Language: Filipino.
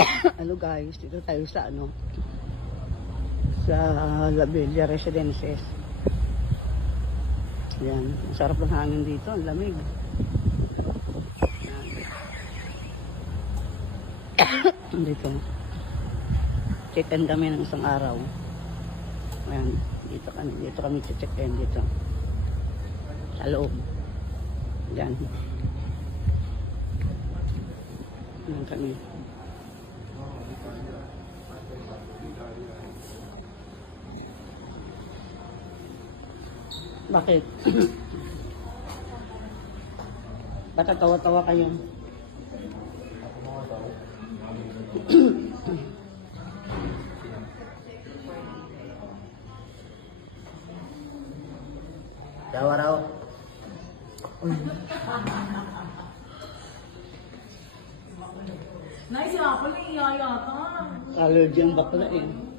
Hello guys, dito tayo sa sa La Bella Residences. Yan, ang sarap ng hangin dito, ang lamig. Dito. Check-in kami ng isang araw. Ayan, dito kami check-in dito. Sa loob. Yan. Yan kami. Bakit? Ba't tawa-tawa kayo? Tawa raw. Nice, ako lang iyayata. Allergy ang bakla eh.